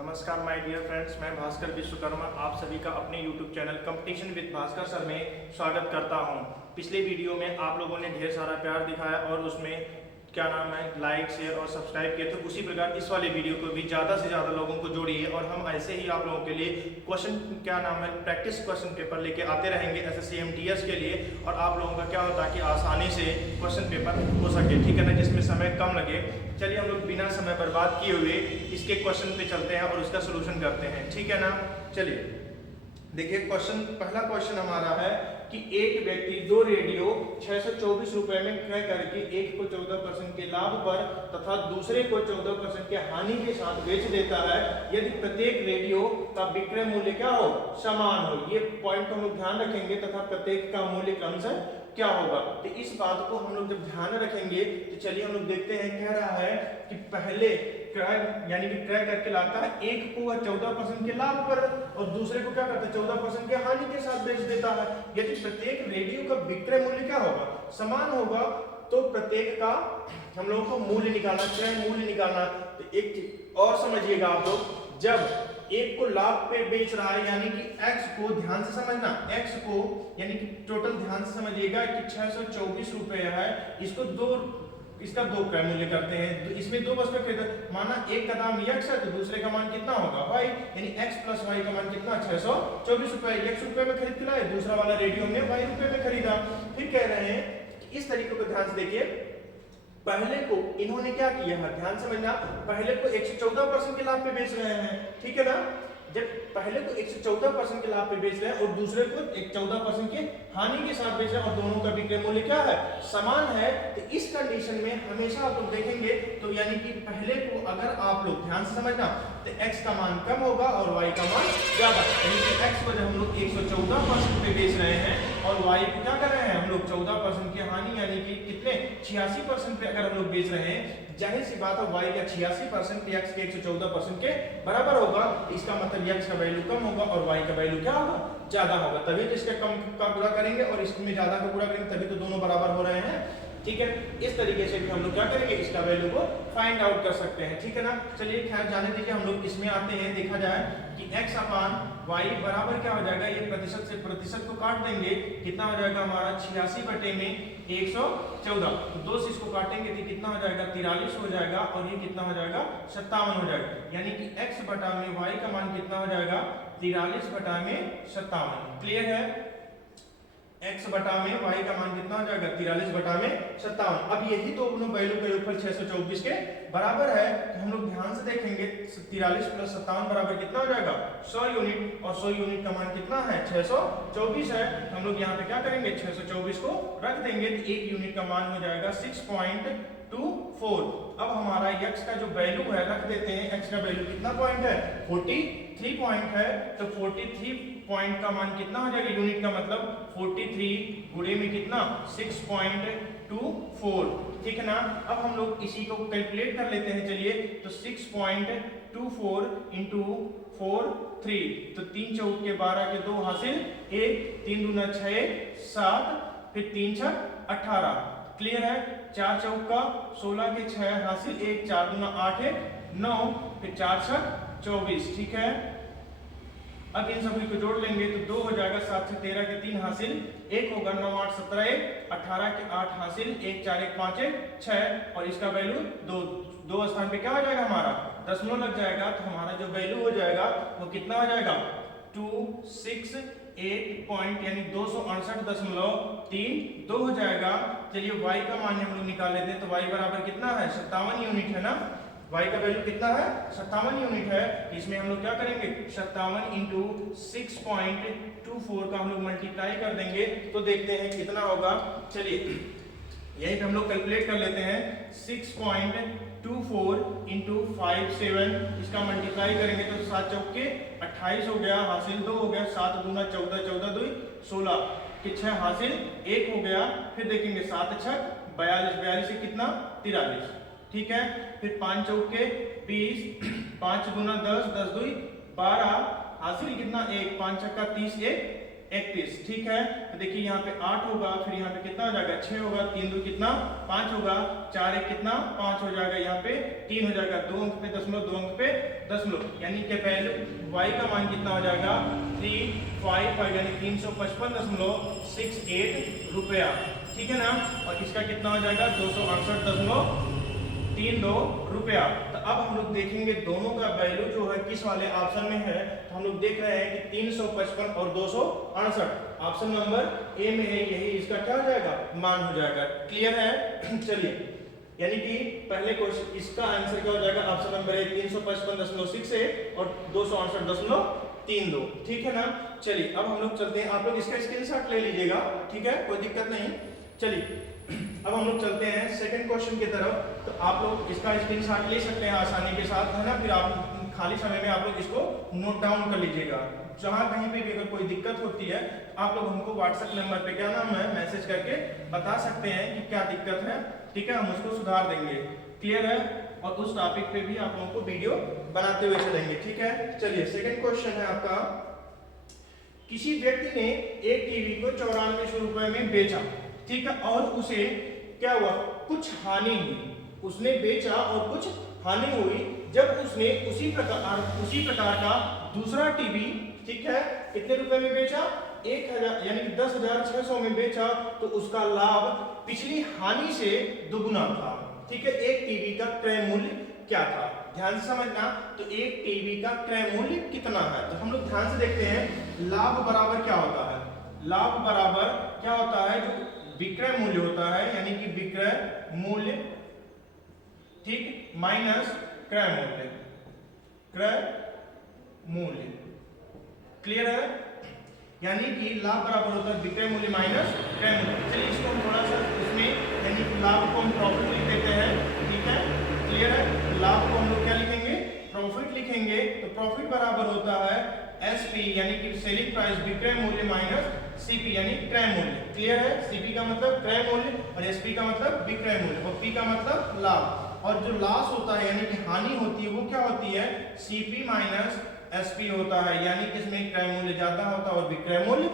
नमस्कार my dear friends, मैं भास्कर विश्वकर्मा आप सभी का अपने YouTube channel competition with Bhaskar sir में स्वागत करता हूं। पिछले वीडियो में आप लोगों ने ढेर सारा प्यार दिखाया और उसमें क्या नाम है लाइक शेयर और सब्सक्राइब किए, तो उसी प्रकार इस वाले वीडियो को भी ज़्यादा से ज़्यादा लोगों को जोड़िए और हम ऐसे ही आप लोगों के लिए क्वेश्चन क्या नाम है प्रैक्टिस क्वेश्चन पेपर लेके आते रहेंगे SSC MTS के लिए। और आप लोगों का क्या होता है कि आसानी से क्वेश्चन पेपर हो सके, ठीक है ना, जिसमें समय कम लगे। चलिए हम लोग बिना समय बर्बाद किए हुए इसके क्वेश्चन पे चलते हैं और उसका सोल्यूशन करते हैं, ठीक है ना। चलिए देखिए पहला क्वेश्चन हमारा है कि एक व्यक्ति दो रेडियो 624 रुपए में क्रय करके एक को 14% के लाभ पर तथा दूसरे को 14% के हानि के साथ बेच देता है यदि प्रत्येक रेडियो का विक्रय मूल्य क्या हो, समान हो। ये पॉइंट को हम लोग ध्यान रखेंगे तथा प्रत्येक का मूल्य क्रमशः क्या होगा। तो इस बात को हम लोग जब ध्यान रखेंगे तो चलिए हम लोग देखते हैं। कह रहा है कि पहले क्रय यानी कि क्रय करके लाता है, एक को 14% के लाभ पर और दूसरे को क्या करता है 14% के हानि के साथ बेच देता है। यदि प्रत्येक रेडियो का विक्रय मूल्य क्या होगा, समान होगा, तो प्रत्येक का हम लोगों को मूल्य निकालना, क्रय मूल्य निकालना। तो एक चीज और समझिएगा आप लोग, जब एक को लाभ पे बेच रहा है यानी कि x को ध्यान से समझना, x को यानी कि टोटल ध्यान से समझिएगा कि 624 रुपए है, इसका दो क्रय मूल्य करते हैं। तो इसमें दो वस्तुएं खरीदा, माना एक का दाम x है तो दूसरे का मान कितना होगा y, यानी x प्लस y का मान कितना 624 रुपए। x रुपए में खरीद के लाए, दूसरा वाला रेडियो में y रुपए में खरीदा। फिर कह रहे हैं कि इस तरीके को ध्यान से देखिए, पहले को इन्होंने क्या किया है, ध्यान समझना, पहले को 114% के लाभ पे बेच रहे हैं, ठीक है ना। जब पहले को 114% के लाभ पे बेच रहे हैं और दूसरे को 14% के हानि के साथ बेच रहे हैं और दोनों का विक्रय मूल्य क्या है, समान है। तो इस कंडीशन में हमेशा आप लोग देखेंगे तो यानी कि पहले को अगर आप लोग ध्यान से समझना तो x का मान कम होगा और y का मान ज्यादा, यानी कि x को जब हम लोग 114% पे बेच रहे हैं और y को क्या कर रहे हैं हम लोग 14% की हानि यानी कि कितने 86% पे अगर हम लोग बेच रहे हैं, जाहिर सी बात है y का 86% x के 114% के बराबर होगा। इसका मतलब x का वैल्यू कम होगा और y का वैल्यू क्या होगा, ज्यादा होगा। तभी तो इसके कम का गुणा करेंगे और इसमें ज्यादा का गुणा करेंगे, तभी तो दोनों बराबर हो रहे हैं, ठीक है। इस तरीके से हम लोग क्या करेंगे, इसका वैल्यू को फाइंड आउट कर सकते हैं, ठीक है ना। चलिए खैर जाने दीजिए, हम लोग इसमें आते हैं। देखा जाए कि x अपान y बराबर क्या हो जाएगा, ये प्रतिशत से प्रतिशत को काट देंगे, कितना हो जाएगा हमारा 86 बटे में 114, तो 2 से इसको काटेंगे तो कितना हो जाएगा 43 हो जाएगा और ये कितना हो जाएगा 57 हो जाएगा। यानी कि x बटा में y का मान कितना हो जाएगा 43 बटा में 57। क्लियर है, x बटा में y का मान कितना हो जाएगा 43 बटा में 57। अब यही दोनों वैल्यू का योगफल 624 के बराबर है, तो हम लोग ध्यान से देखेंगे 43 प्लस 57 बराबर कितना हो जाएगा 100 यूनिट और 100 यूनिट का मान कितना है 624 है। हम लोग यहाँ पे क्या करेंगे 624 को रख देंगे तो एक यूनिट का मान हो जाएगा 6.24। अब हमारा x का जो वैल्यू है रख देते हैं, x का वैल्यू कितना पॉइंट है 43 पॉइंट है, तो 43 पॉइंट का मान कितना हो जाएगा, यूनिट का मतलब 43 गुणे में कितना 6.24, ठीक है ना। अब हम लोग इसी को कैलकुलेट कर लेते हैं, चलिए। तो 6.24 इंटू 4 3, तो 3 चौक के 12 के 2 हासिल 1, 3 दूना 6 7, फिर 3 छक 18। क्लियर है, 4 चौक का 16 के 6 हासिल 1, 4 दूना 8 है 9, फिर 4 छक 24, ठीक है। अब इन सभी को जोड़ लेंगे तो 2 हो जाएगा, 7 से 13 के 3 हासिल 1 होगा, 9 8 17 1, 18 के 8 हासिल 1 4 1 5 1 6 और इसका वैल्यू 2 स्थान पे क्या हो जाएगा हमारा दशमलव लग जाएगा। तो हमारा जो वैल्यू हो जाएगा वो कितना हो जाएगा 268 पॉइंट यानी 268.32 हो जाएगा। चलिए y का मान हम लोग निकाल लेते हैं, तो y बराबर कितना है 57 यूनिट है ना। y का वैल्यू कितना है 57 यूनिट है। इसमें हम लोग क्या करेंगे 57 इंटू 6.24 का हम लोग मल्टीप्लाई कर देंगे तो देखते हैं कितना होगा। चलिए यही पे हम लोग कैलकुलेट कर लेते हैं, 6.24 इंटू 57, इसका मल्टीप्लाई करेंगे तो 7 चौक के 28 हो गया, हासिल 2 हो गया, 7 दूना 14 14 2 16 के 6 हासिल 1 हो गया। फिर देखेंगे 7 छक 42, 42 से कितना 43, ठीक है। फिर 5 चौक के 20, 5 दूना 10 10 2 12 हासिल कितना 1, 5 छक्का 30 1 31, ठीक है। तो देखिए यहाँ पे 8 होगा, फिर यहाँ पे कितना हो जाएगा 6 होगा, 3 2 कितना 5 होगा, 4 1 कितना 5 हो जाएगा, यहाँ पे 3 हो जाएगा, 2 अंक पे दशमलव, 2 अंक पे दशमलव, यानी कि वैल्यू y का मान कितना हो जाएगा 355 यानी 355.68 रुपया, ठीक है ना। और इसका कितना हो जाएगा 268.32 रुपया। तो अब हम लोग देखेंगे दोनों का वैल्यू जो है किस वाले ऑप्शन में है। तो हम लोग देख रहे हैं कि 355 और 268 ऑप्शन नंबर ए में है, यही इसका क्या हो जाएगा मान हो जाएगा। क्लियर है? चलिए, यानी कि पहले क्वेश्चन इसका आंसर क्या हो जाएगा ऑप्शन नंबर ए 355.68 और 268.32, ठीक है ना। चलिए अब हम लोग चलते हैं, आप लोग इसका स्क्रीनशॉट ले लीजिएगा, ठीक है, कोई दिक्कत नहीं। चलिए अब हम लोग चलते हैं सेकंड क्वेश्चन की तरफ। तो आप लोग इसका स्क्रीनशॉट ले सकते हैं आसानी के साथ, है ना। फिर आप खाली समय में आप लोग इसको नोट डाउन कर लीजिएगा। जहां कहीं पे भी अगर कोई दिक्कत होती है आप लोग हमको व्हाट्सएप नंबर पे क्या नाम है मैसेज करके बता सकते हैं कि क्या दिक्कत है, ठीक है, हम उसको सुधार देंगे। क्लियर है? और उस टॉपिक पे भी आप लोगों को वीडियो बनाते हुए चलेंगे, ठीक है। चलिए सेकंड क्वेश्चन है आपका, किसी व्यक्ति ने एक टीवी को 9400 रुपए में बेचा, ठीक है, और उसे क्या हुआ कुछ हानि हुई, उसने बेचा और कुछ हानि हुई। जब उसने उसी प्रकार का दूसरा टीवी, ठीक है, कितने रुपए में बेचा 1000 यानी कि 10,600 में बेचा, तो उसका लाभ पिछली हानि से दुगुना था, ठीक है। एक टीवी का क्रय मूल्य क्या था, ध्यान से समझना। तो एक टीवी का क्रय मूल्य कितना है, तो हम लोग ध्यान से देखते हैं। लाभ बराबर क्या होता है, लाभ बराबर क्या होता है, जो विक्रय मूल्य होता है, यानी कि विक्रय मूल्य, ठीक, माइनस क्रय मूल्य, क्रय मूल्य। क्लियर है? यानी कि लाभ बराबर होता है विक्रय मूल्य माइनस क्रय मूल्य। चलिए इसको हम थोड़ा सा इसमें, यानी कि लाभ को हम प्रॉफिट लिख देते हैं, ठीक है। क्लियर है? लाभ को हम लोग क्या लिखेंगे, प्रॉफिट लिखेंगे। तो प्रॉफिट बराबर होता है एसपी यानी कि सेलिंग प्राइस, विक्रय मूल्य माइनस सीपी यानी क्रय मूल्य। क्लियर है? सीपी का मतलब क्रय मूल्य और एसपी का मतलब विक्रय मूल्य और पी का मतलब लाभ। और जो लॉस होता है यानी कि हानि होती है वो क्या होती है, सीपी माइनस एसपी होता है, यानी कि इसमें क्रय मूल्य ज्यादा होता है और विक्रय मूल्य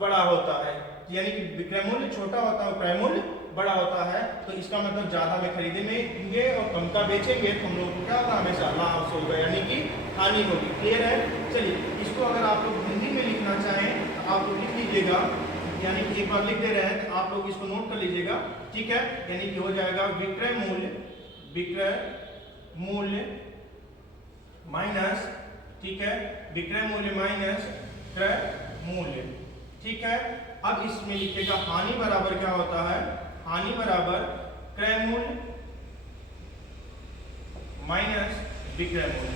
बड़ा होता है, यानी कि विक्रय मूल्य छोटा होता है और क्रय मूल्य बड़ा होता है। तो इसका मतलब ज्यादा में खरीदेंगे और कम का बेचेंगे तो हम लोग को क्या होगा, हमेशा लॉस होगा, यानी कि हानि होगी। क्लियर है? चलिए इसको अगर आप लोग हिंदी में लिखना चाहें तो आप लोग लिख लीजिएगा, यानी कि एक बार लिख दे रहे हैं तो आप लोग इसको नोट कर लीजिएगा, ठीक है। यानी कि हो जाएगा विक्रय मूल्य माइनस, ठीक है, विक्रय मूल्य माइनस क्रय मूल्य, ठीक है। अब इसमें लिखिएगा हानि बराबर क्या होता है, हानि बराबर क्रय मूल्य माइनस विक्रय मूल्य,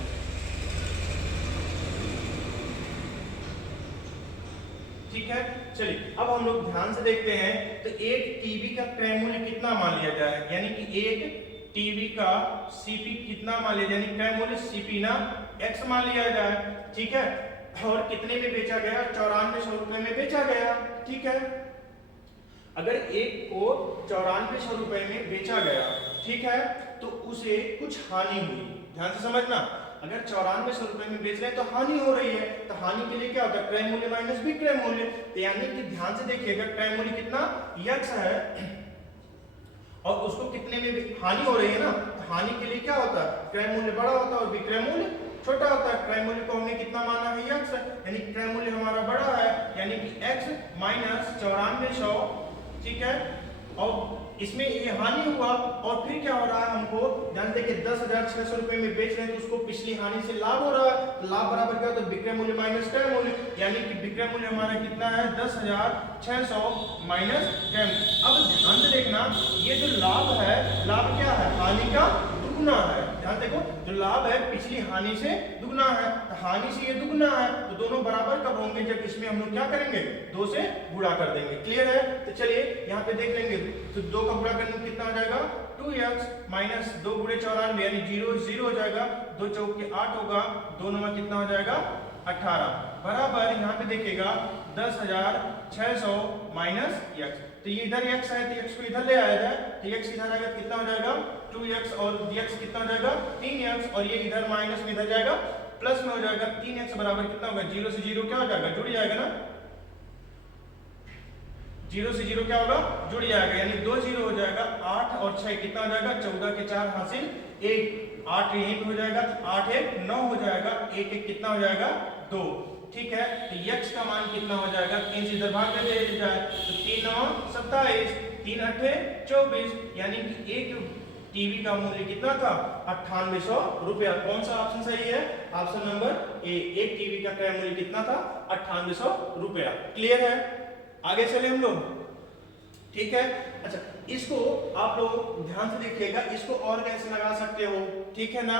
ठीक है। चलिए अब हम लोग ध्यान से देखते हैं। तो एक टीवी का क्रय मूल्य कितना मान लिया जाए, यानी कि एक टीवी का सीपी कितना मान लिया जाए, यानी क्रय मूल्य सीपी ना एक्स मान लिया जाए, ठीक है। और कितने में बेचा गया, 9400 रुपए में बेचा गया, ठीक है। अगर एक को 9400 रुपए में बेचा गया, ठीक है, तो उसे कुछ हानि हुई, ध्यान से समझना। अगर 9400 रुपए में बेच रहे हैं तो हानि हो रही है, तो हानि के लिए क्या होता है, क्रय मूल्य माइनस विक्रय मूल्य। तो यानी कि ध्यान से देखिएगा क्रय मूल्य कितना यक्स है और उसको कितने में हानि हो रही है ना, तो हानि के लिए क्या होता है, क्रय मूल्य बड़ा होता है और विक्रय मूल्य छोटा होता है। क्रय मूल्य को हमने कितना माना है, यक्स, यानी क्रय मूल्य हमारा बड़ा है, यानी कि x माइनस 9400, ठीक है। और इसमें ये हानि हुआ और फिर क्या हो रहा है, हमको जानते कि 10,600 रुपए में बेच रहे हैं तो उसको पिछली हानि से लाभ हो रहा है। तो लाभ बराबर क्या होता है, विक्रय मूल्य माइनस क्रय मूल्य, यानी कि विक्रय मूल्य हमारा कितना है 10,600 माइनस क्रय। अब ध्यान से देखना, ये जो लाभ है, लाभ क्या है, हानि का दुगुना है। ध्यान देखो, जो लाभ है पिछली हानि से दुगुना है, तो हानि से ये दुगुना है, तो दोनों बराबर कब होंगे, जब इसमें हम लोग क्या करेंगे, 2 से गुणा कर देंगे। क्लियर है? तो चलिए यहाँ पे देख लेंगे, तो 2 का गुणा करने में कितना हो जाएगा, 2x माइनस 2 गुणे 94 यानी 0 0 हो जाएगा, 2 चौक के 8 होगा, 2 9 कितना हो जाएगा 18, बराबर यहाँ पे देखिएगा 10,600 माइनस x। तो ये इधर x है तो x को इधर ले आया जाए, तो x इधर आएगा कितना हो जाएगा 2x और dx कितना हो जाएगा 3x, और ये इधर माइनस में इधर जाएगा प्लस में हो जाएगा 3x बराबर कितना होगा, 0 से 0 क्या हो जाएगा, जुड़ जाएगा ना, जीरो से जीरो क्या होगा, जुड़ जाएगा, यानी 2 जीरो हो जाएगा। 8 और 6 कितना हो जाएगा, 14 के 4 हासिल 1, 8 यहीं पे हो जाएगा, 8 1 9 हो जाएगा, 1 1 कितना हो जाएगा 2। ठीक है, तो यक्ष का मान कितना हो जाएगा, 3 से इधर भाग देते जाए तो 3 9 27, 3 8 24, यानी कि एक टीवी का मूल्य कितना था, 9800 रुपया। कौन सा ऑप्शन सही है, ऑप्शन नंबर ए, एक टीवी का क्रय मूल्य कितना था, 9800 रुपया। क्लियर है, आगे चले हम लोग। ठीक है, अच्छा इसको आप लोग ध्यान से देखिएगा, इसको और कैसे लगा सकते हो, ठीक है ना।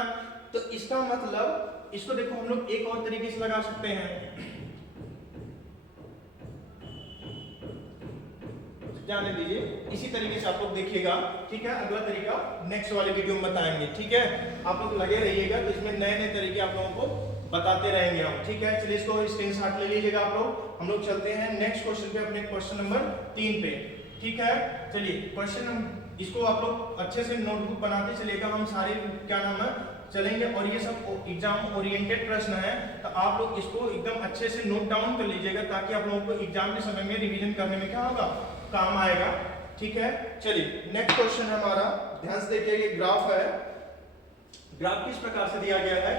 तो इसका मतलब इसको देखो हम लोग एक और तरीके से लगा सकते हैं, जाने दीजिए, इसी तरीके से आप लोग देखिएगा। ठीक है, अगला तरीका नेक्स्ट वाले वीडियो में बताएंगे। ठीक है, आप लोग लगे रहिएगा, तो इसमें नए नए तरीके आप लोगों को बताते रहेंगे हम। ठीक है, चलिए इसको स्क्रीनशॉट ले लीजिएगा आप लोग। हम लोग चलते हैं नेक्स्ट क्वेश्चन पे, अपने क्वेश्चन नंबर 3 पे। ठीक है, चलिए क्वेश्चन इसको आप लोग अच्छे से नोटबुक बनाते चलिएगा, हम सारे क्या नाम है चलेंगे, और ये सब एग्जाम ओरिएंटेड प्रश्न है, तो आप लोग इसको एकदम अच्छे से नोट डाउन कर लीजिएगा, ताकि आप लोगों को एग्जाम के समय में रिवीजन करने में क्या होगा, काम आएगा। ठीक है, चलिए नेक्स्ट क्वेश्चन है हमारा, ध्यान से देखिए, ये ग्राफ है। ग्राफ किस प्रकार से दिया गया है,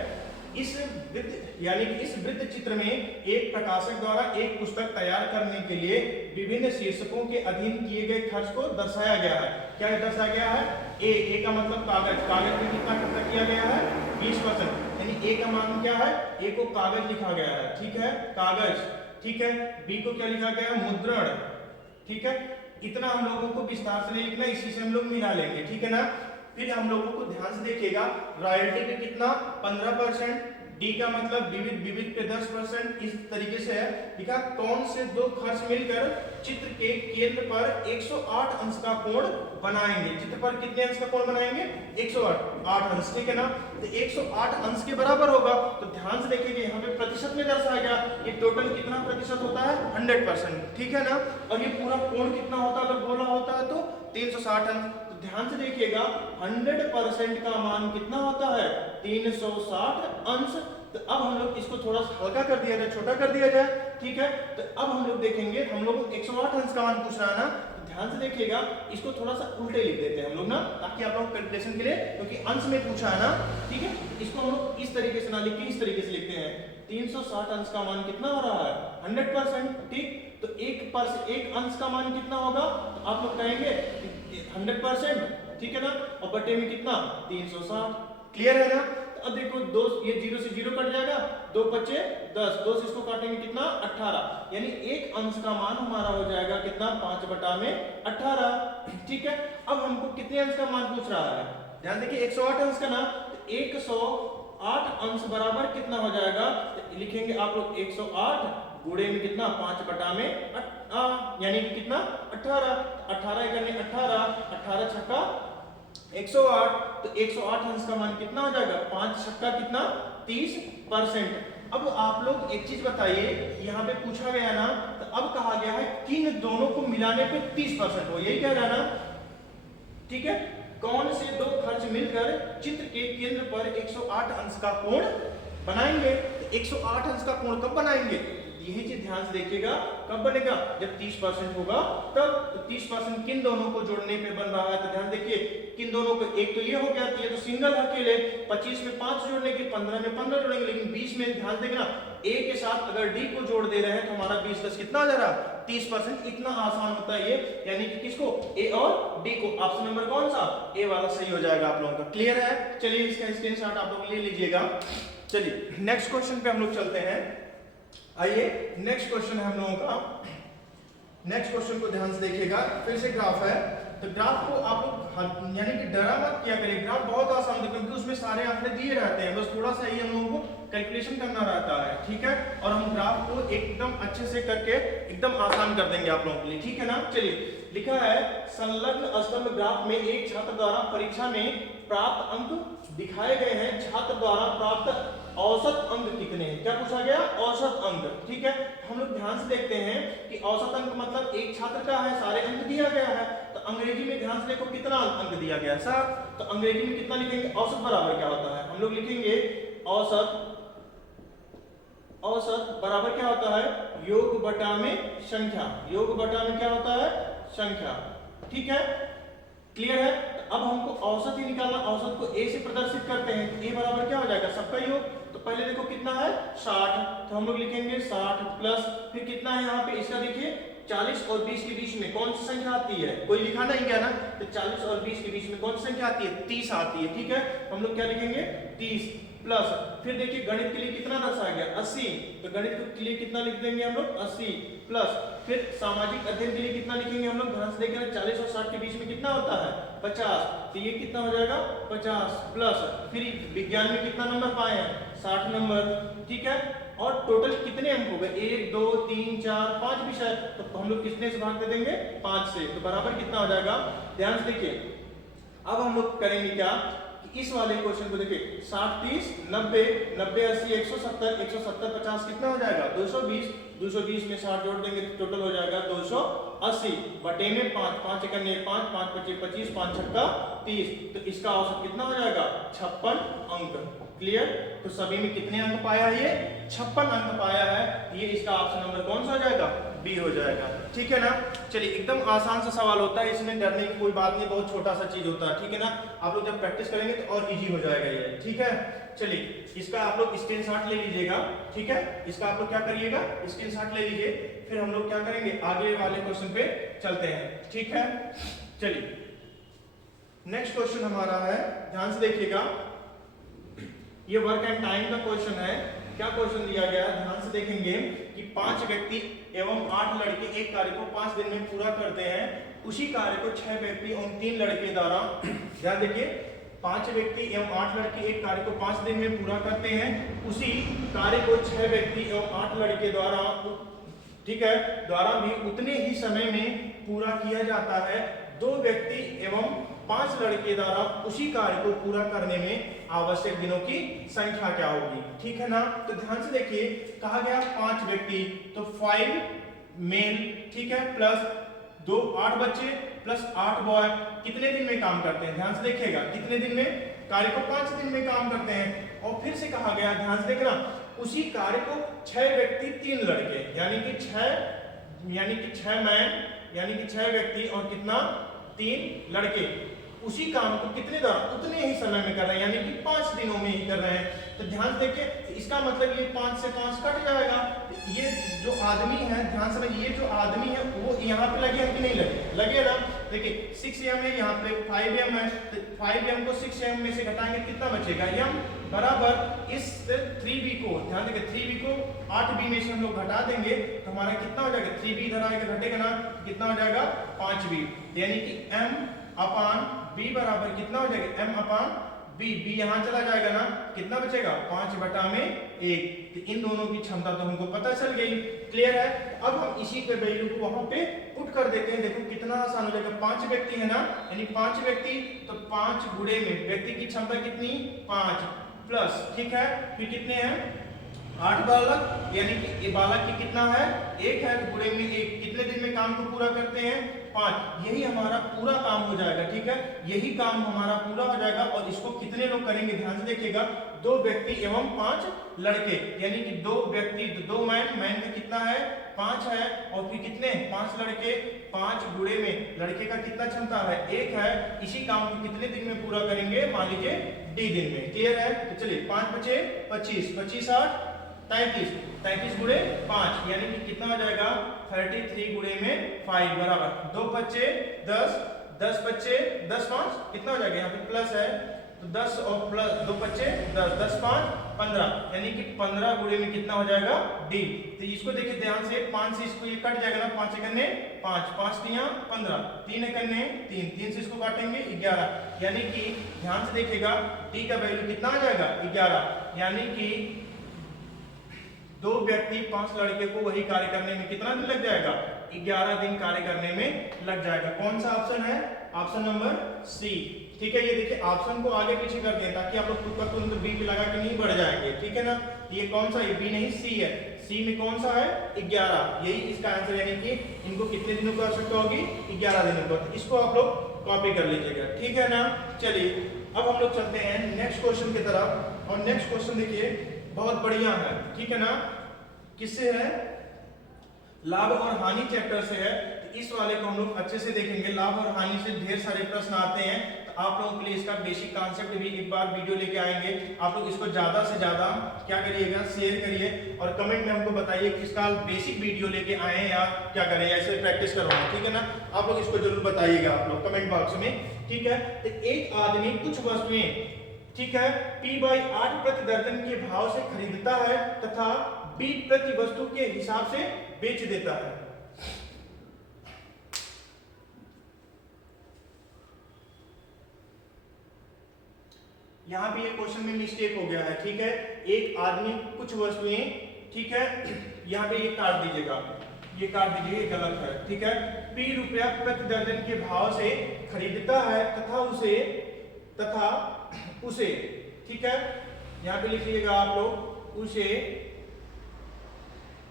इस वृत्त यानी कि इस वृत्त चित्र में एक प्रकाशक द्वारा एक पुस्तक तैयार करने के लिए विभिन्न शीर्षकों के अधीन किए गए खर्च को दर्शाया गया है। क्या दर्शाया गया है, ए का मतलब कागज, कागज में कितना खर्च किया गया है, 20%, यानी ए का मान क्या है, ए को कागज लिखा गया है। ठीक है, कागज। ठीक है, बी को क्या लिखा गया है, मुद्रण। ठीक है, इतना हम लोगों को विस्तार से नहीं लिखना, इसी से हम लोग मिला लेंगे। ठीक है ना, फिर हम लोगों को ध्यान से देखिएगा, रॉयल्टी पे कितना 15%, डी का मतलब विविध, विविध पे 10%, इस तरीके से है लिखा। कौन से दो खर्च मिलकर चित्र के केंद्र पर 108 अंश का कोण बनाएंगे, चित्र पर कितने अंश का कोण बनाएंगे, 108 अंश। ठीक है ना, तो 108 अंश के बराबर होगा, तो ध्यान से देखिए यहाँ पे प्रतिशत में दर्शाया गया, ये टोटल कितना प्रतिशत होता है, 100%। ठीक है ना, और ये पूरा कोण कितना होता है, अगर गोला होता है तो 360 अंश। ध्यान से देखिएगा, 100% का मान कितना होता है, 360 अंश। तो अब हम लोग इसको थोड़ा सा हल्का कर दिया जाए, छोटा कर दिया जाए। ठीक है, तो अब हम लोग देखेंगे, हम लोग 108 अंश का मान पूछ रहा है ना, तो ध्यान से देखिएगा, इसको थोड़ा सा उल्टे लिख देते हैं हम लोग ना, ताकि आप लोग कैलकुलेशन के लिए, क्योंकि अंश में पूछा है ना। ठीक है, इसको हम लोग इस तरीके से ना लिख के इस तरीके से लिखते हैं, 360 अंश का मान कितना हो रहा है, 100%। ठीक, तो एक अंश का मान कितना होगा, तो आप लोग कहेंगे 100%। ठीक है ना, और बटे में कितना, 360। क्लियर है ना, तो अब देखो, दो ये 0 से 0 कट जाएगा, 2 बचे 10, 2 से इसको काटेंगे कितना, 18, यानी एक अंश का मान हमारा हो जाएगा कितना, 5/18। ठीक है, अब हमको कितने अंश का मान पूछ रहा है, ध्यान देखिए, 108 अंश का ना, तो 108 अंश बराबर कितना हो जाएगा, तो लिखेंगे आप लोग 108 गुणे में कितना, 5/8, यानी कि कितना, 18, 18 करने 18, 18 छक्का 108, तो 108 अंश का मान कितना हो जाएगा, 5 छक्का कितना, 30%। अब आप लोग एक चीज बताइए, यहाँ पे पूछा गया ना, तो अब कहा गया है किन दोनों को मिलाने पे 30% हो, यही कह रहा है ना। ठीक है, कौन से दो खर्च मिलकर चित्र के केंद्र पर 108 अंश का कोण बनाएंगे, तो 108 अंश का कोण कब बनाएंगे, यही चीज ध्यान से देखिएगा, कब बनेगा, जब 30% होगा तब। तो 30% किन दोनों को जोड़ने पे बन रहा है, तो ध्यान देखिए, किन दोनों को, एक तो ये हो गया, ये तो सिंगल अकेले, 25 में 5 जोड़ने के, 15 में 15 जोड़ेंगे, लेकिन 20 में ध्यान देखना, ए के साथ अगर डी को जोड़ दे रहे हैं तो हमारा 20 10 कितना आ जा रहा, 30%। इतना आसान होता है ये, यानी कि किसको, ए और डी को। ऑप्शन नंबर कौन सा, ए वाला सही हो जाएगा आप लोगों का। क्लियर है, चलिए इसका स्क्रीनशॉट आप लोग ले लीजिएगा। चलिए नेक्स्ट क्वेश्चन पे हम लोग चलते हैं। आइए नेक्स्ट क्वेश्चन है हम लोगों का, नेक्स्ट क्वेश्चन को ध्यान से देखिएगा, फिर से ग्राफ है। तो ग्राफ को आप लोग यानी कि डरा मत किया करिए, ग्राफ बहुत आसान है, क्योंकि उसमें सारे आंकड़े दिए रहते हैं, बस थोड़ा सा ही हम लोगों को कैलकुलेशन करना रहता है। ठीक है, और हम ग्राफ को एकदम अच्छे से करके एकदम आसान कर देंगे आप लोगों के लिए। ठीक है ना, चलिए लिखा है, संलग्न स्तंभ ग्राफ में एक छात्र द्वारा परीक्षा में प्राप्त अंक दिखाए गए हैं, छात्र द्वारा प्राप्त औसत अंक कितने हैं, क्या पूछा गया, औसत अंक। ठीक है, हम लोग ध्यान से देखते हैं कि औसत अंक मतलब एक छात्र का है, सारे अंक दिया गया है, तो अंग्रेजी में ध्यान से देखो कितना अंक दिया गया है, 7, तो अंग्रेजी में कितना लिखेंगे, औसत बराबर क्या होता है, हम लोग लिखेंगे औसत औसत बराबर क्या होता है, योग बटा में संख्या, योग बटा में क्या होता है, संख्या। ठीक है, क्लियर है। तो अब हमको औसत ही निकालना, औसत को ए से प्रदर्शित करते हैं। ए बराबर क्या हो जाएगा, सबका योग। तो पहले देखो कितना है 60, तो हम लोग लिखेंगे 60 प्लस फिर कितना है यहाँ पे, इसका देखिए 40 और 20 के बीच में कौन सी संख्या आती है, कोई लिखा नहीं गया ना, तो 40 और 20 के बीच में कौन सी संख्या आती है, 30 आती है। ठीक है, हम लोग क्या लिखेंगे 30 प्लस फिर देखिए गणित के लिए कितना दर्शाया गया 80, तो गणित के लिए कितना लिख देंगे हम लोग 80 प्लस फिर सामाजिक अध्ययन के लिए कितना लिखेंगे हम लोग, ध्यान से देखिए 40 और 60 के बीच में कितना होता है 50, तो ये कितना हो जाएगा 50 प्लस फिर विज्ञान में कितना नंबर पाए हैं 60 नंबर। ठीक है, और टोटल कितने अंक हो गए 1 2 3 4 5 विषय, तो हम लोग कितने से भाग दे देंगे 5 से, तो बराबर कितना हो जाएगा, ध्यान से देखिए। अब हम लोग करेंगे क्या, इस वाले क्वेश्चन को देखिए 60 30 90 90 80 170 170 50 कितना हो जाएगा 220, 220 में 60 जोड़ देंगे तो टोटल हो जाएगा 280 बटे में 5 5 एकने 5 5 25 25 5 छक्का 30, तो इसका औसत कितना हो जाएगा 56 अंक। क्लियर, तो सभी में कितने अंक पाया है, ये 56 अंक पाया है, ये इसका ऑप्शन नंबर कौन सा हो जाएगा, बी हो जाएगा। ठीक है ना, चलिए एकदम आसान सा सवाल होता है, इसमें डरने की कोई बात नहीं, बहुत छोटा सा चीज होता है। ठीक है ना, आप लोग जब प्रैक्टिस करेंगे तो और इजी हो जाएगा ये। ठीक है, चलिए इसका आप लोग स्क्रीनशॉट ले लीजिएगा। ठीक है, इसका आप लोग क्या करिएगा, स्क्रीनशॉट ले लीजिए, फिर हम लोग क्या करेंगे आगे वाले क्वेश्चन पे चलते हैं। ठीक है, चलिए नेक्स्ट क्वेश्चन हमारा है, ध्यान से देखिएगा, ये वर्क एंड टाइम का क्वेश्चन है। क्या क्वेश्चन दिया गया है, ध्यान से देखेंगे कि 5 व्यक्ति एवं 8 लड़के एक कार्य को 5 दिन में पूरा करते हैं, उसी कार्य को 6 व्यक्ति एवं 3 लड़के द्वारा, ध्यान देखिए 5 व्यक्ति एवं 8 लड़के एक कार्य को 5 दिन में पूरा करते हैं, उसी कार्य को 6 व्यक्ति एवं 8 लड़के द्वारा, ठीक है, द्वारा भी उतने ही समय में पूरा किया जाता है। 2 व्यक्ति एवं 5 लड़के द्वारा उसी कार्य को पूरा करने में आवश्यक दिनों की संख्या क्या होगी। ठीक है ना, तो ध्यान से देखिए, कहा गया 5 व्यक्ति, तो 5 मेल, ठीक है, प्लस 2 8 बच्चे प्लस 8 बॉय कितने दिन में काम करते हैं, ध्यान से देखिएगा, कितने दिन में, कार्य को 5 दिन में काम करते हैं। और फिर से कहा गया, ध्यान से देखना, उसी कार्य को 6 व्यक्ति 3 लड़के, यानी कि 6 मैन, यानी कि 6 व्यक्ति और कितना 3 लड़के उसी काम को कितने द्वारा, उतने ही समय में कर रहे हैं, यानी कि 5 दिनों में ही कर रहे हैं। तो ध्यान से देखिए, इसका मतलब ये 5 से 5 कट जाएगा। ये जो आदमी है, ध्यान से, ये जो आदमी है वो यहाँ पे लगे हैं कि नहीं लगे, लगे ना। देखिए 6 m है, यहाँ पे 5 m है, तो 5 m को 6 m में से घटाएंगे कितना बचेगा, m बराबर इस 3b को, ध्यान देखिए 3b को 8b में से हम लोग घटा देंगे तो हमारा कितना हो जाएगा, 3b इधर आएगा घटेगा ना, कितना हो जाएगा 5b, यानी कि m अपान b बराबर कितना हो जाएगा, m अपान b, b यहाँ चला जाएगा ना, कितना बचेगा 5 बटा में 1। तो इन दोनों की क्षमता तो हमको पता चल गई। क्लियर है, अब हम इसी के वैल्यू को वहां पे पुट कर देते हैं। देखो कितना आसान हो जाएगा, 5 व्यक्ति है ना, यानी 5 व्यक्ति, तो 5 गुणे में व्यक्ति की क्षमता कितनी 5 प्लस, ठीक है, फिर कितने हैं 8 बालक, यानी कि ये बालक की कितना है 1 है, तो गुणे में 1, कितने दिन में काम को पूरा करते हैं 5, यही हमारा पूरा काम हो जाएगा। ठीक है, यही काम हमारा पूरा हो जाएगा। और इसको कितने लोग करेंगे, ध्यान से देखिएगा, 2 व्यक्ति एवं 5 लड़के, यानी कि 2 व्यक्ति, 2 मैन का कितना है 5 है, और फिर कितने 5 लड़के, 5 गुणे में लड़के का कितना क्षमता है 1 है, इसी काम को कितने दिन में पूरा करेंगे, मान लीजिए डी दिन में। क्लियर है, तो चलिए 5 बचे 25, 25 8 33, 33 गुणे 5, यानी कि कितना हो जाएगा 33 गुणे में 5 बराबर 2 बच्चे 10, 10 बच्चे 10 5 कितना हो जाएगा, यहाँ पे प्लस है तो 10 और प्लस 2 बच्चे 10, 10 5 15, यानी कि 15 गुणे में कितना हो जाएगा डी। तो इसको देखिए ध्यान से, 5 से इसको ये कट जाएगा ना, 5 एकने 5, 5 3 15, 3 एकने 3, 3 से इसको काटेंगे 11, यानी कि ध्यान से देखिएगा डी का वैल्यू कितना आ जाएगा 11, यानी कि 2 व्यक्ति 5 लड़के को वही कार्य करने में कितना दिन लग जाएगा, 11 दिन कार्य करने में लग जाएगा। कौन सा ऑप्शन है, ऑप्शन नंबर सी। ठीक है, ये देखिए ऑप्शन को आगे पीछे कर दें ताकि आप लोग तुक्का तुरंत बी पे लगा के नहीं बढ़ जाएंगे। ठीक है ना, ये कौन सा है, बी नहीं सी है, सी में कौन सा है 11, यही इसका आंसर, यानी कि इनको कितने दिनों की आवश्यकता होगी 11 दिनों पर। इसको आप लोग कॉपी कर लीजिएगा। ठीक है ना, चलिए अब हम लोग चलते हैं नेक्स्ट क्वेश्चन की तरफ। और नेक्स्ट क्वेश्चन देखिए बहुत बढ़िया है, ठीक है ना, किससे है? लाभ और हानि चैप्टर से है। तो इस वाले को हम लोग अच्छे से देखेंगे। लाभ और हानि से ढेर सारे प्रश्न आते हैं, तो आप लोगों के लिए इसका बेसिक कॉन्सेप्ट भी एक बार वीडियो लेके आएंगे। आप लोग इसको ज्यादा से ज्यादा क्या करिएगा, शेयर करिए और कमेंट में हमको बताइए कि इसका बेसिक वीडियो लेके आए हैं या क्या करें, ऐसे प्रैक्टिस करवाएं, ठीक है ना। आप लोग इसको जरूर बताइएगा आप लोग कमेंट बॉक्स में, ठीक है। तो एक आदमी कुछ वस्तुएं, ठीक है, P/8 प्रति दर्जन के भाव से खरीदता है तथा B प्रति वस्तु के हिसाब से बेच देता है। यहां पे ये क्वेश्चन में मिस्टेक हो गया है, ठीक है। एक आदमी कुछ वस्तुएं, ठीक है, यहां पे ये काट दीजिएगा, ये काट दीजिए, ये गलत है, ठीक है। P रुपया प्रति दर्जन के भाव से खरीदता है तथा उसे, ठीक है, यहां पे लिखिएगा आप लोग, उसे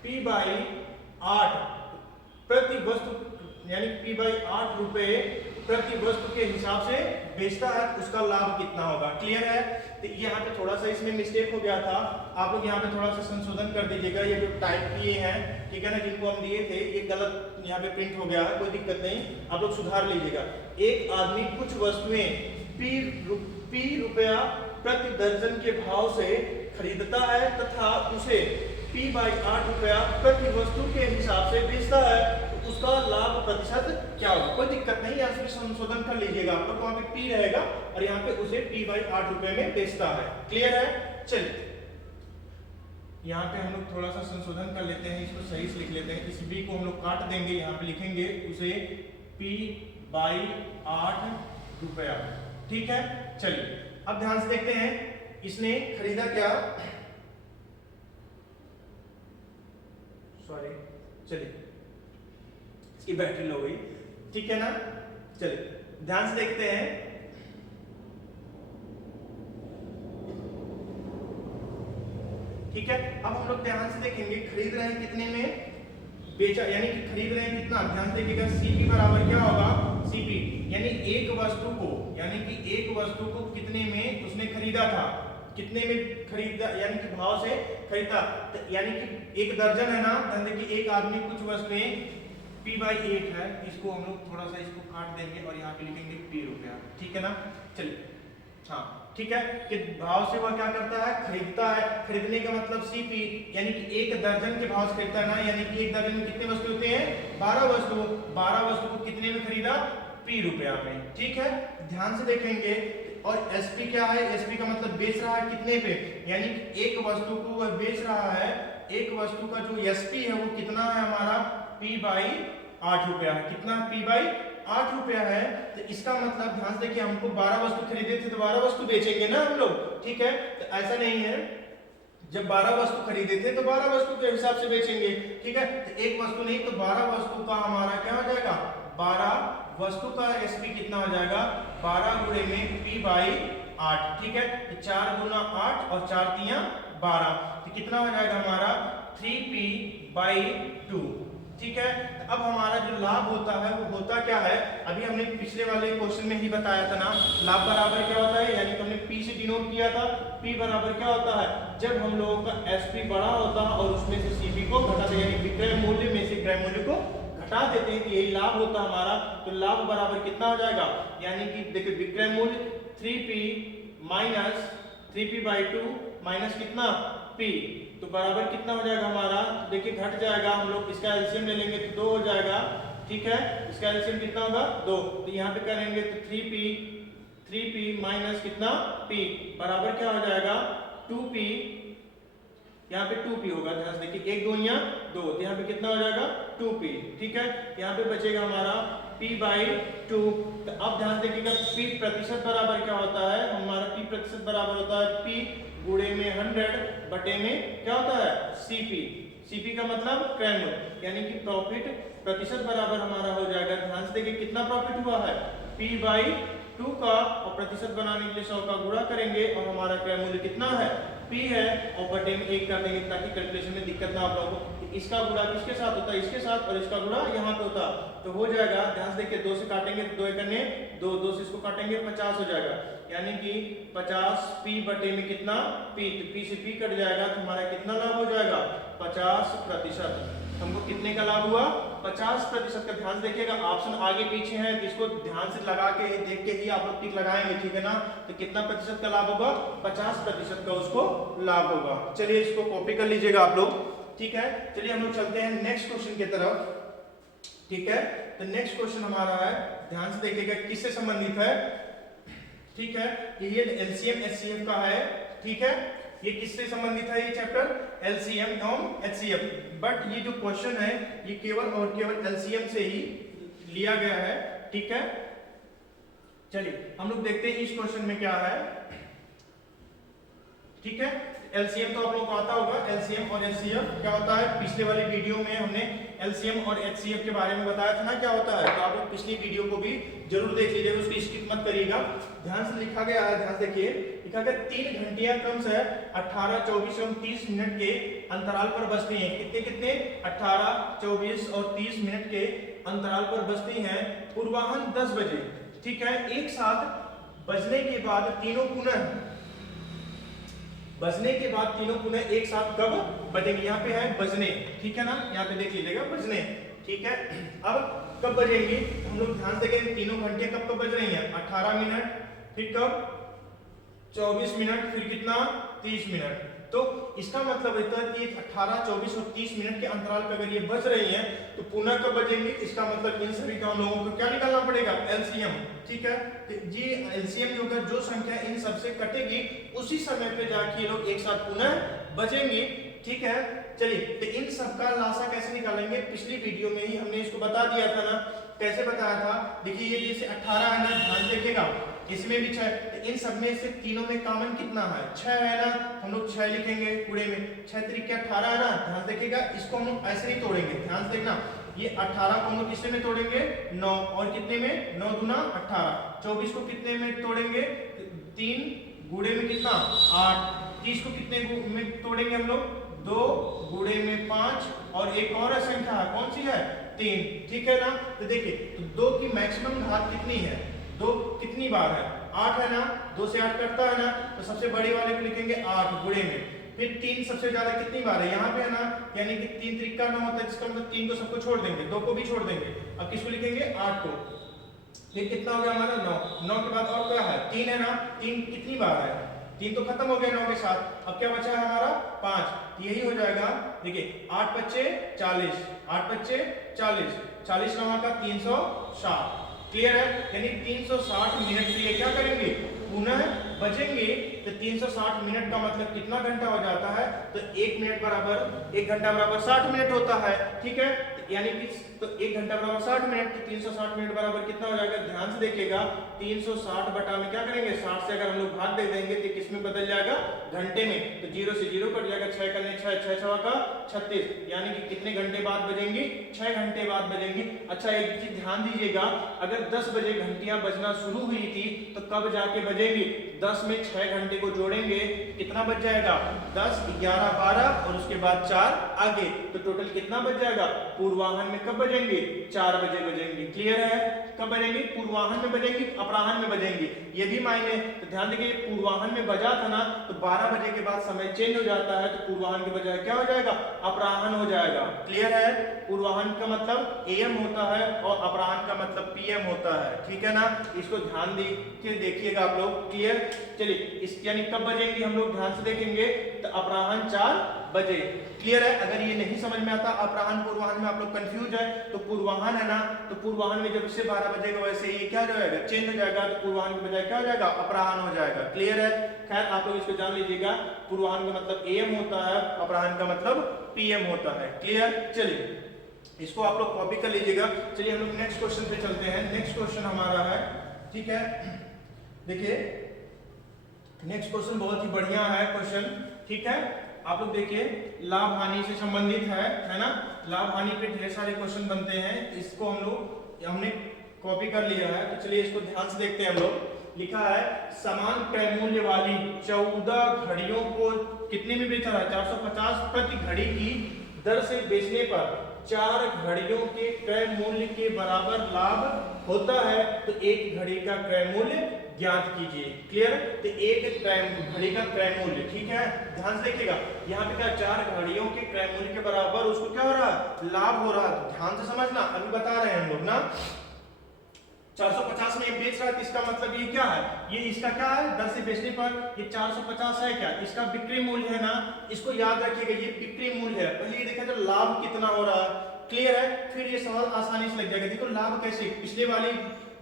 P/8 प्रति वस्तु यानी P/8 रुपए प्रति वस्तु के हिसाब से बेचता है, उसका लाभ कितना होगा। क्लियर है? तो यहाँ पे थोड़ा सा इसमें मिस्टेक हो गया था, आप लोग यहाँ पे थोड़ा सा संशोधन कर दीजिएगा। ये जो टाइप किए हैं, ठीक है ना, जिनको हम दिए थे, ये गलत यहाँ पे प्रिंट हो गया है, कोई दिक्कत नहीं, आप लोग सुधार लीजिएगा। एक आदमी कुछ वस्तुएं P रुपया प्रति दर्जन के भाव से खरीदता है तथा उसे P/8 रुपया प्रति वस्तु के हिसाब से बेचता है, तो उसका लाभ प्रतिशत क्या होगा। कोई दिक्कत नहीं, यहाँ से संशोधन कर लीजिएगा आप लोग, वहां पे P रहेगा और यहाँ पे उसे P/8 रुपए में बेचता है। क्लियर है? चलिए यहाँ पे हम लोग थोड़ा सा संशोधन कर लेते हैं, इसको सही से लिख लेते हैं। इस B को हम लोग काट देंगे, यहाँ पे लिखेंगे उसे P/8 रुपया, ठीक है। चलिए अब ध्यान से देखते हैं, इसने खरीदा क्या, सॉरी, चलिए इसकी बैटरी लो गई, ठीक है ना। चलिए ध्यान से देखते हैं, ठीक है। अब हम लोग ध्यान से देखेंगे, खरीद रहे हैं कितने में, बेचा, यानी कि खरीद रहे हैं कितना। ध्यान से देखिएगा, CP बराबर क्या होगा, CP यानी एक वस्तु को, यानी कि एक वस्तु को कितने में उसने खरीदा था, कितने में खरीदा, यानी कि भाव से खरीदा, यानी कि एक दर्जन है ना। ध्यान देखिए, एक आदमी कुछ वस्तुएं P/8 है, इसको हम लोग थोड़ा सा इसको काट देंगे और यहाँ पे लिखेंगे P रुपया, ठीक है ना। चलिए, हाँ ठीक है, कि भाव से वह क्या करता है, खरीदता है। खरीदने का मतलब CP यानी कि एक दर्जन के भाव से खरीदता है ना, यानी कि एक दर्जन में कितने वस्तु होते हैं, 12 वस्तु। 12 वस्तु को कितने में खरीदा, P रुपया में, ठीक है। ध्यान से देखेंगे, और SP क्या है, SP का मतलब बेच रहा है कितने पे, यानी कि एक वस्तु को वह बेच रहा है, एक वस्तु का जो SP है वो कितना है हमारा, P/8 रुपया है। कितना, P/8 रुपया है। तो इसका मतलब ध्यान से देखिए, हमको 12 वस्तु खरीदे थे तो 12 वस्तु बेचेंगे ना हम लोग, ठीक है। तो ऐसा नहीं है, जब 12 वस्तु खरीदे थे तो 12 वस्तु के हिसाब से बेचेंगे, ठीक है। तो एक वस्तु नहीं तो 12 वस्तु का हमारा क्या हो जाएगा, 12 वस्तु का SP कितना हो जाएगा, 12 गुणे में P/8, ठीक है। तो 4 गुना 8 और 4 तिया 12, तो कितना हो जाएगा हमारा 3P/2, ठीक है। तो अब हमारा जो लाभ होता है वो होता क्या है, अभी हमने पिछले वाले क्वेश्चन में ही बताया था ना, लाभ बराबर क्या होता है, यानी कि हमने P से डिनोट किया था। P बराबर क्या होता है, जब हम लोगों का SP बड़ा होता है और उसमें से CP को घटा देते, यानी विक्रय मूल्य में से क्रय मूल्य को घटा देते हैं, तो यही लाभ होता है हमारा। तो लाभ बराबर कितना हो जाएगा, यानी कि देखिए विक्रय मूल्य 3P माइनस 3P/2 माइनस कितना P, तो बराबर कितना हो जाएगा हमारा, देखिए घट जाएगा, हम लोग इसका एलसीएम ले लेंगे तो 2 हो जाएगा, ठीक है। इसका एलसीएम कितना होगा, 2, तो यहाँ पे करेंगे तो 3P माइनस कितना P बराबर क्या हो जाएगा 2P, यहाँ पे 2P होगा। ध्यान से देखिए, 1 2 यहाँ 2, तो यहाँ पे कितना हो जाएगा 2P, ठीक है। यहाँ पे बचेगा हमारा P/2। तो अब ध्यान देखिएगा, P प्रतिशत बराबर क्या होता है, हमारा P प्रतिशत बराबर होता है P गुणे में 100 बटे में क्या होता है CP का मतलब क्रय मूल्य, यानी कि प्रॉफिट प्रतिशत बराबर हमारा हो जाएगा। ध्यान से देखिए कितना प्रॉफिट हुआ है, P/2 2 का और प्रतिशत बनाने के लिए 100 का गुणा करेंगे और हमारा क्रय मूल्य कितना है, P है, और बटे में 1 कर देंगे ताकि कैलकुलेशन में दिक्कत ना आप लोगों को। इसका गुणा किसके साथ होता है, इसके साथ, और इसका गुणा यहाँ पे होता, तो हो जाएगा, ध्यान से देखिए 2 से काटेंगे तो 2 एकने 2, 2 से इसको काटेंगे 50 हो जाएगा, यानी कि 50 P बटे में कितना P, तो P से P कट जाएगा तो हमारा कितना लाभ हो जाएगा 50%। हमको कितने का लाभ हुआ 50% का। ध्यान से देखिएगा ऑप्शन आगे पीछे है तो इसको ध्यान से लगा के देख के ही आप लोग टिक लगाएंगे, ठीक है ना। तो कितना प्रतिशत का लाभ होगा 50% का उसको लाभ होगा। चलिए इसको कॉपी कर लीजिएगा आप लोग, ठीक है। चलिए हम लोग चलते हैं नेक्स्ट क्वेश्चन की तरफ, ठीक है। तो नेक्स्ट क्वेश्चन हमारा है, ध्यान से देखिएगा किससे संबंधित है, ठीक है। ये एलसीएम एचसीएफ का है, ठीक है। ये किससे संबंधित है ये चैप्टर, एलसीएम एवं एचसीएफ। बट ये जो क्वेश्चन है ये केवल और केवल एलसीएम से ही लिया गया है, ठीक है। चलिए हम लोग देखते हैं इस क्वेश्चन में क्या है, ठीक है। एलसीएम तो आप लोगों को आता होगा, एलसीएम और एचसीएफ क्या होता है। पिछले वाली वीडियो में हमने एलसीएम और एचसीएफ के बारे में बताया था ना क्या होता है, तो आप लोग पिछली वीडियो को भी जरूर देख लीजिएगा, उसको स्किप मत करिएगा। ध्यान से लिखा गया है, ध्यान देखिए, लिखा गया 3 घंटियां क्रमशः 18, 24 एवं 30 मिनट के अंतराल पर बजती हैं। कितने कितने 18, 24 और 30 मिनट के अंतराल पर बजती हैं। पूर्वाह्न 10 बजे, ठीक है। एक साथ बजने के बाद तीनों पुनः एक साथ कब बजेंगे, यहाँ पे है बजने, ठीक है ना, यहाँ पे देख लीजिएगा बजने, ठीक है। अब कब बजेंगे हम लोग ध्यान से देखें, तीनों घंटे कब बज रही हैं 18 मिनट, फिर कब 24 मिनट, फिर कितना 30 मिनट। तो इसका मतलब होता है कि 18, 24 और 30 मिनट के अंतराल पे अगर ये बज रही हैं तो पुनः कब बजेंगे, इसका मतलब इन सभी का हम लोगों को क्या निकालना पड़ेगा, एलसीएम, ठीक है। तो ये एलसीएम जो होगा, जो संख्या इन सबसे कटेगी उसी समय पे जाके ये लोग एक साथ पुनः बजेंगे, ठीक है। चलिए तो इन सब का लासा कैसे निकालेंगे, पिछली वीडियो में ही हमने इसको बता दिया था ना, कैसे बताया था। देखिए ये जैसे 18 है ना, ध्यान देखिएगा, इसमें भी 6, तो इन सब में से तीनों में कॉमन कितना है 6 है ना, हम लोग 6 लिखेंगे पूरे में, 6 तरीके 18 है ना। ध्यान देखिएगा, इसको हम लोग ऐसे ही तोड़ेंगे, ध्यान से देखना, ये 18 को हम लोग किससे में तोड़ेंगे 9, और कितने में 9 दूना 18, 24 को कितने में तोड़ेंगे 3 गुणे में कितना 8, 30 को कितने में तोड़ेंगे हम लोग 2 गुणे में 5, और एक और संख्या है, कौन सी है 3, ठीक है ना। तो देखिए तो 2 की मैक्सिमम घात कितनी है, 2 कितनी बार है 8 है ना, 2 से 8 कटता है ना, तो सबसे बड़ी वाले को लिखेंगे 8 गुणे में, फिर 3 सबसे ज्यादा कितनी बार है यहाँ पे है ना, यानी कि 3 त्रिका 9 होता है, जिसका मतलब 3 को सबको छोड़ देंगे, 2 को भी छोड़ देंगे, अब किसको लिखेंगे 8 को, फिर कितना हो गया हमारा 9 के बाद और क्या है 3 है ना, 3 कितनी बार है, 3 तो खत्म हो गया 9 के साथ, अब क्या बचा है हमारा 5, यही हो जाएगा। देखिए 8 बच्चे 40, 8 बच्चे 40, 40 9 का 360, क्लियर है। यानी 360 मिनट के लिए क्या करेंगे पुनः बजेंगे। तो 360 मिनट का मतलब कितना घंटा हो जाता है, तो 1 मिनट बराबर 1 घंटा बराबर 60 मिनट होता है, ठीक है। यानी कि तो 1 घंटा बराबर 60 मिनट, तो 360 मिनट बराबर कितना हो जाएगा, ध्यान से देखिएगा 360 बटा में क्या करेंगे 60 से अगर हम लोग भाग दे देंगे तो किसमें बदल जाएगा घंटे में, तो 0 से 0 कट जाएगा, 6 करने 6, 6 6 का 36, यानी कि कितने घंटे बाद बजेंगी 6 घंटे बाद बजेंगी। अच्छा एक चीज ध्यान दीजिएगा, अगर 10 बजे घंटियां बजना शुरू हुई थी तो कब जाके बजेंगी, 10 में 6 घंटे को जोड़ेंगे कितना बच जाएगा 10, 11, 12 और उसके बाद 4 आगे, तो टोटल कितना बच जाएगा। पूर्वाह्न में कब बजेंगे 4 बजे बजेंगे, क्लियर है। कब बजेंगे पूर्वाह्न में बजेंगे, अपराह्न में बजेंगे, ये भी मायने। तो ध्यान देखिए पूर्वाह्न में बजा था ना, तो 12 बजे के बाद समय चेंज हो जाता है, तो पूर्वाह्न के बजाय क्या हो जाएगा अपराह्न हो जाएगा, क्लियर है। पूर्वाह्न का मतलब एएम होता है और अपराह्न का मतलब पीएम होता है, ठीक है ना। इसको ध्यान के देखिएगा आप लोग, क्लियर। चलिए इस यानी कब बजेंगे हम लोग ध्यान से देखेंगे, तो अपराह्न 4 बजे, क्लियर है। अगर ये नहीं समझ में आता अपराह्न पूर्वाह्न में आप लोग कंफ्यूज है, तो पूर्वाह्न है ना, तो पूर्वाह्न में जब से 12 बजेगा वैसे ये क्या हो जाएगा चेंज हो जाएगा, तो पूर्वाह्न के बजाय क्या हो जाएगा अपराह्न हो जाएगा, क्लियर है। खैर आप लोग इसको जान लीजिएगा, पूर्वाह्न का मतलब एएम होता है, अपराह्न का मतलब पीएम होता है, क्लियर। चलिए इसको आप लोग कॉपी कर लीजिएगा। चलिए हम लोग नेक्स्ट क्वेश्चन पे चलते हैं। नेक्स्ट क्वेश्चन हमारा है, ठीक है, देखिए नेक्स्ट क्वेश्चन बहुत ही बढ़िया है क्वेश्चन, ठीक है। आप लोग देखिए लाभ हानि से संबंधित है ना, लाभ हानि पे ढेर सारे क्वेश्चन बनते हैं, इसको हमने कॉपी कर लिया है। तो चलिए इसको ध्यान से देखते हैं हम लोग। लिखा है समान क्रय मूल्य वाली 14 घड़ियों को कितने में बेचा रहा है, 450 प्रति घड़ी की दर से बेचने पर 4 घड़ियों के क्रय मूल्य के बराबर लाभ होता है, तो एक घड़ी का क्रय मूल्य ज्ञात कीजिए। क्लियर? तो एक घड़ी का क्रय मूल्य, ठीक है, ध्यान से देखिएगा, यहाँ पे क्या 4 घड़ियों के क्रय मूल्य के बराबर उसको क्या हो रहा है, लाभ हो रहा है। तो ध्यान से समझना, अभी बता रहे हैं हम लोग ना 450 में बेच रहा है, तो इसका मतलब ये क्या है, ये इसका क्या है, दर से बेचने पर ये 450 है, क्या इसका बिक्री मूल्य है ना, इसको याद रखिएगा, ये बिक्री मूल्य है। पहले ये देखा जाए लाभ कितना हो रहा है। क्लियर है? फिर ये सवाल आसानी से लग जाएगा। देखो लाभ कैसे, पिछले वाली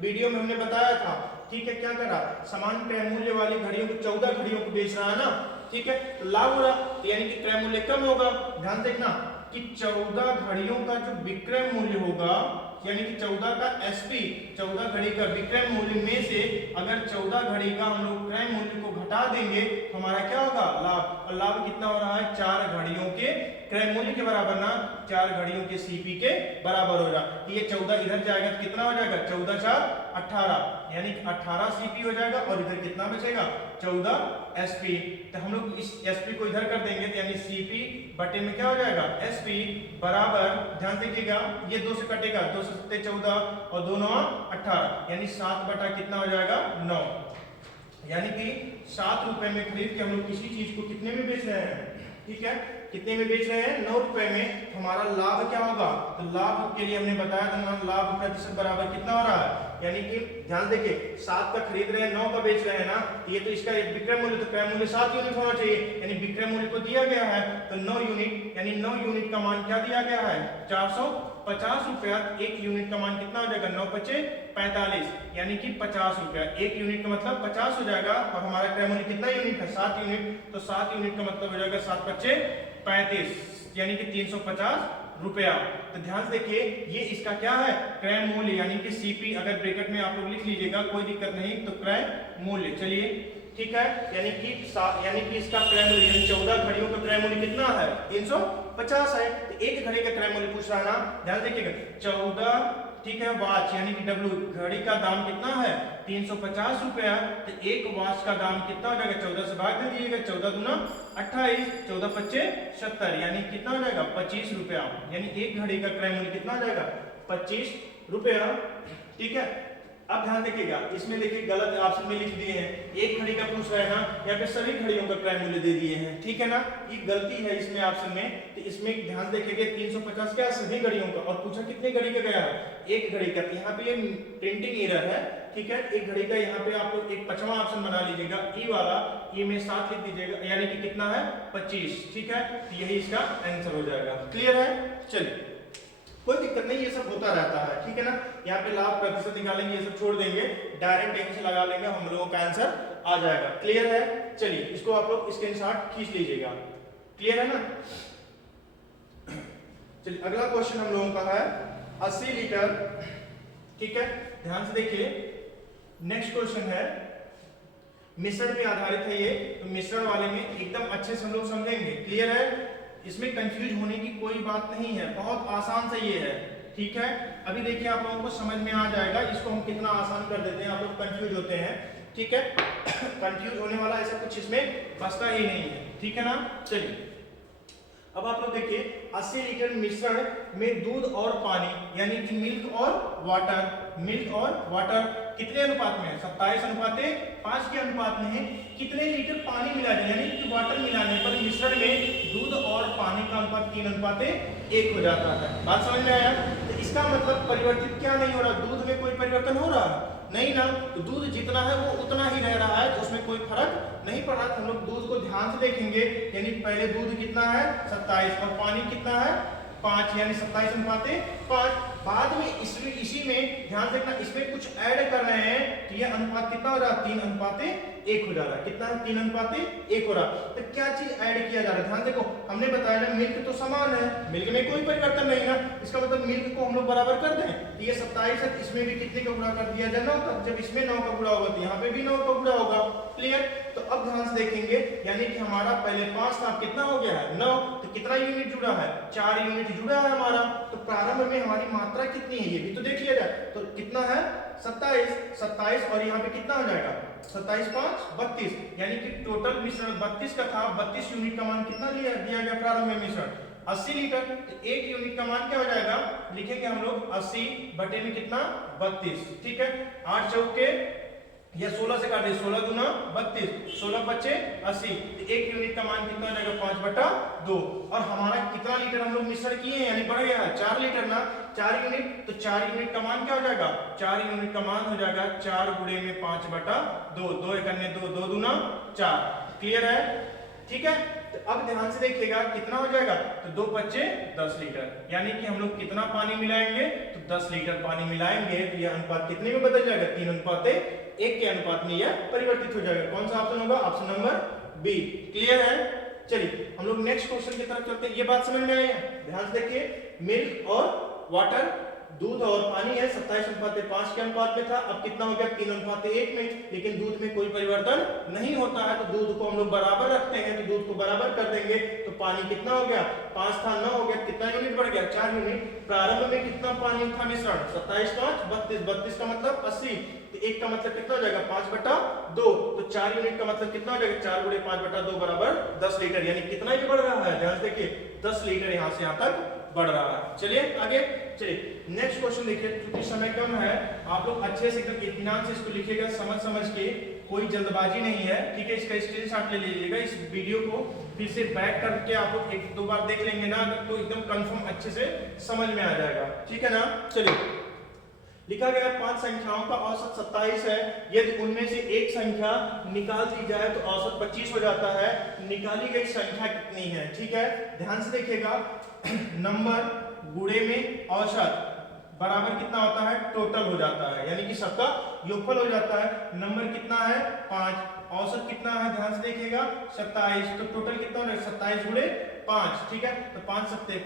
वीडियो में हमने बताया था, ठीक है, क्या करा, समान क्रय मूल्य वाली घड़ियों को 14 घड़ियों को बेच रहा है ना, ठीक है, तो लाभ हो रहा, तो यानी कि क्रय मूल्य कम होगा। ध्यान देखना कि 14 घड़ियों का जो विक्रय मूल्य होगा, यानी कि 14 का एसपी, 14 घड़ी का विक्रय मूल्य में से अगर 14 घड़ी का हम लोग क्रय मूल्य को घटा देंगे तो हमारा क्या होगा, लाभ। और लाभ कितना हो रहा है, 4 घड़ियों के क्रय मूल्य के बराबर ना, 4 घड़ियों के सीपी के बराबर होगा। ये 14 इधर जाएगा तो कितना हो जाएगा, 14 4 18, यानी 18 सीपी हो जाएगा, और इधर कितना बचेगा, 14 एसपी। तो हम लोग इस एसपी को इधर कर देंगे, तो यानी सीपी बटे में क्या हो जाएगा, एसपी बराबर, ध्यान देखिएगा, ये 2 से कटेगा, 2 से 7 14 और 2 9 18, यानी 7 बटा कितना हो जाएगा, 9। यानी कि 7 रुपए में खरीद के हम लोग किसी चीज को कितने में बेच रहे हैं, ठीक है, कितने में बेच रहे हैं, 9 रुपए में। हमारा लाभ क्या होगा, तो लाभ के लिए हमने बताया था, लाभ प्रतिशत बराबर कितना हो रहा है, यानी कि ध्यान देखिए 7 का खरीद रहे हैं, 9 का बेच रहे हैं ना, ये तो इसका विक्रय मूल्य, तो क्रय मूल्य 7 यूनिट होना चाहिए, यानी विक्रय मूल्य को दिया गया है तो 9 यूनिट, यानी 9 यूनिट का मान क्या दिया गया है, 450 रुपया। एक यूनिट का मान कितना हो जाएगा, 9 5 45, यानी कि 50 रुपया। एक यूनिट का मतलब 50 हो जाएगा, और हमारा क्रय मूल्य कितना यूनिट है, 7 यूनिट, तो 7 यूनिट का मतलब हो जाएगा 7 5 35, यानी कि 350 रुपया। तो ध्यान से देखिए, ये इसका क्या है, क्रय मूल्य, यानी कि सीपी, अगर ब्रैकेट में आप लोग लिख लीजिएगा कोई दिक्कत नहीं, तो क्रय मूल्य, चलिए ठीक है, यानी कि इसका क्रय मूल्य, यानी 14 घड़ियों का क्रय मूल्य कितना है, 350 है। तो एक घड़ी का क्रय मूल्य पूछ रहा है ना, ध्यान देखिएगा, 14, ठीक है, वॉच, यानी कि डब्ल्यू, घड़ी का दाम कितना है, 350 रुपया, तो एक वॉच का दाम कितना हो जाएगा, 14 से भाग दे दीजिएगा, 14 दूना 28, 14 25 70, यानी कितना हो जाएगा, 25 रुपया। यानी एक घड़ी का क्रय मूल्य कितना हो जाएगा, 25 रुपया, ठीक है। अब ध्यान देखिएगा, इसमें देखिए गलत ऑप्शन में लिख दिए हैं, एक घड़ी का पूछ रहे हैं ना, यहाँ पे सभी घड़ियों का क्रय मूल्य दे दिए हैं, ठीक है ना, ये गलती है इसमें ऑप्शन में। तो इसमें ध्यान देखिएगा 350 क्या सभी घड़ियों का, और पूछा कितने घड़ी का गया है, एक घड़ी का। यहाँ पे ये प्रिंटिंग एरर है, ठीक है, एक घड़ी का, यहाँ पे आप लोग एक 5वां ऑप्शन बना लीजिएगा, ई वाला, ई में 7 लिख दीजिएगा, यानी कि कितना है, 25, ठीक है, यही इसका आंसर हो जाएगा। क्लियर है? चलिए, कोई दिक्कत नहीं, ये सब होता रहता है, ठीक है ना। यहाँ पे लाभ प्रतिशत निकालेंगे, ये सब छोड़ देंगे, डायरेक्ट यहीं से लगा लेंगे, हम लोगों का आंसर आ जाएगा। क्लियर है? चलिए, इसको आप लोग स्क्रीनशॉट खींच लीजिएगा। क्लियर है ना? चलिए, अगला क्वेश्चन हम लोगों का है 80 लीटर, ठीक है, ध्यान से देखिए। नेक्स्ट क्वेश्चन है, मिश्रण पे आधारित है ये, तो मिश्रण वाले में एकदम अच्छे से हम लोग समझेंगे। क्लियर है? इसमें कंफ्यूज होने की कोई बात नहीं है, बहुत आसान से ये है, ठीक है। अभी देखिए आप लोगों को समझ में आ जाएगा, इसको हम कितना आसान कर देते हैं, आप लोग कंफ्यूज होते हैं, ठीक है। कंफ्यूज होने वाला ऐसा कुछ इसमें बचता ही नहीं है, ठीक है ना। चलिए, अब आप लोग देखिए 80 लीटर मिश्रण में दूध और पानी, यानी कि मिल्क और वाटर कितने अनुपात में है, 27:5 के अनुपात में है। कितने लीटर पानी मिला जाए, यानी कि वाटर मिलाने पर मिश्रण में दूध और पानी का अनुपात 3:1 हो जाता है। बात समझ में आया? तो इसका मतलब परिवर्तित क्या नहीं हो रहा, दूध में कोई परिवर्तन हो रहा नहीं ना, तो दूध जितना है वो उतना ही रह रहा है, तो उसमें कोई फर्क नहीं पड़ रहा। हम लोग दूध को ध्यान से देखेंगे, यानी पहले दूध कितना है 27 और पानी कितना है 5, यानी 27:5। बाद में इसी में ध्यान देखना, इसमें कुछ ऐड कर रहे हैं, तो ये अनुपात कितना हो रहा है 3:1 हो जा रहा है। कितना है 3:1 हो रहा है। तो क्या चीज ऐड किया जा रहा है, ध्यान देखो, हमने बताया ना मिल्क तो समान है, मिल्क में कोई परिवर्तन नहीं है, इसका मतलब मिल्क को हम लोग बराबर कर दें, तो ये 27 है, इसमें भी कितने का गुणा कर दिया जाए 9 का। जब इसमें 9 का गुणा होगा तो यहाँ पे भी 9 का गुणा होगा। क्लियर? तो अब ध्यान से देखेंगे, यानी कि हमारा पहले 5 था, कितना हो गया है 9, तो कितना यूनिट जुड़ा है 4 यूनिट जुड़ा है हमारा। तो प्रारंभ में हमारी मात्रा कितनी है, ये भी तो देख लिया जाए, तो कितना है 27 और यहाँ पे कितना हो जाएगा 27 5 32, यानी कि टोटल मिश्रण 32 का था। 32 यूनिट का मान कितना दिया गया प्रारंभ में मिश्रण 80 लीटर। तो 1 यूनिट का मान क्या हो जाएगा, लिखेंगे हम लोग 80 बटे में कितना 32, ठीक है। 8 चौके या 16 से काट दे, 16 दूना 32, 16 बचे 80। तो 1 यूनिट का मान कितना हो जाएगा 5/2। और हमारा कितना लीटर हम लोग मिश्रण किए हैं, यानी बढ़ गया है 4 लीटर ना, 4 यूनिट। तो 4 यूनिट का मान क्या हो जाएगा, 4 यूनिट का मान हो जाएगा 4 गुणे में 5/2, 2 एकन्ने 2, 2 दूना 4। क्लियर है, ठीक है। तो अब ध्यान से देखिएगा कितना हो जाएगा, तो 2 बच्चे 10 लीटर, यानी कि हम लोग कितना पानी मिलाएंगे, तो 10 लीटर पानी मिलाएंगे। तो यह अनुपात कितने में बदल जाएगा, 3:1 के अनुपात में यह परिवर्तित हो जाएगा। कौन सा ऑप्शन होगा, ऑप्शन नंबर बी। क्लियर है, चलिए हम लोग नेक्स्ट क्वेश्चन की तरफ चलते हैं। ये बात समझ में आई है, ध्यान से देखिए। मिल्क और वाटर, दूध और पानी है 27:5 के अनुपात में था, अब कितना हो गया 3:1 में। लेकिन दूध में कोई परिवर्तन नहीं होता है, तो दूध को हम लोग बराबर रखते हैं, तो दूध को बराबर कर देंगे। तो पानी कितना हो गया, 5 था 9 हो गया, कितना यूनिट बढ़ गया 4 यूनिट। प्रारंभ में कितना पानी था मिश्रण 27 5 32, 32 का मतलब 80। तो 1 का मतलब कितना हो जाएगा 5/2। तो 4 यूनिट का मतलब कितना हो जाएगा, 4 गुणे 5/2 बराबर 10 लीटर, यानी कितना ही बढ़ रहा है, ध्यान से देखिए 10 लीटर यहाँ से यहाँ तक बढ़ रहा है। चलिए आगे, चलिए नेक्स्ट क्वेश्चन देखिए। क्योंकि समय कम है, आप लोग अच्छे से एकदम इत्मीनान से इसको लिखिएगा, समझ के, कोई जल्दबाजी नहीं है, ठीक है। इसका स्क्रीनशॉट ले लीजिएगा, इस वीडियो को फिर से बैक करके आप लोग 1-2 बार देख लेंगे ना, तो एकदम कंफर्म अच्छे से समझ में आ जाएगा, ठीक है ना। चलिए लिखा गया 5 संख्याओं का औसत 27 है। यदि उनमें से एक संख्या निकाल दी जाए तो औसत 25 हो जाता है। निकाली गई संख्या कितनी है, ठीक है। ध्यान से देखिएगा, नंबर गुणे में औसत बराबर कितना होता है, टोटल हो जाता है, यानी कि सबका योगफल हो जाता है। नंबर कितना है 5, औसत कितना है, ध्यान से देखिएगा 27। तो टोटल कितना हो रहा है 27 गुणे 5, ठीक है। तो 5 सत्ते